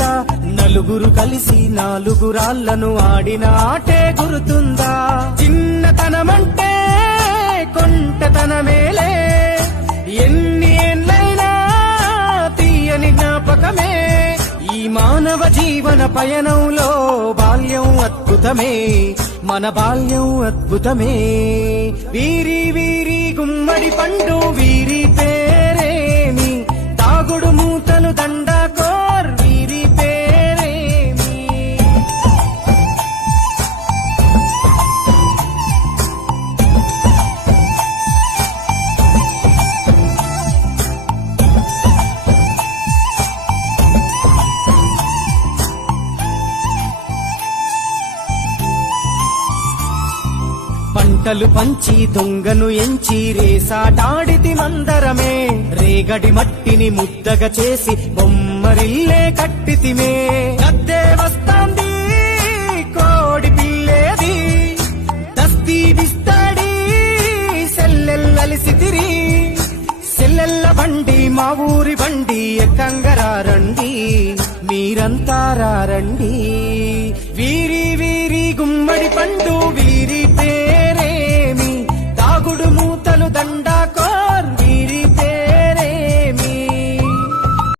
గుర్తుందా? నలుగురు కలిసి నాలుగురాళ్లను ఆడిన ఆటే గుర్తుందా? చిన్నతనమంటే కొంటతనమేలే, ఎన్ని ఏళ్ళైనా తీయని జ్ఞాపకమే. ఈ మానవ జీవన పయనంలో బాల్యం అద్భుతమే, మన బాల్యం అద్భుతమే. వీరి వీరి గుమ్మడి పండు వీరి పేరేమి, తాగుడు మూతలు దండాకోర్ వీరి పేరేమి. పంటలు పంచి దొంగను ఎంచి రేసాటాడితి మందరమే, రేగడి మట్టిని ముద్దగా చేసి బొమ్మరిల్లే కట్టితిమే. గద్దే వస్తాంది కోడి పిల్లేది, దస్తీ బిస్తాడి సెల్లెల్లలిసితిరి. సెల్లెల్ల బండి మా ఊరి బండి ఎక్కంగరారండి, మీరంతా రారండి. వీరి వీరి గుమ్మడి పండు వీరి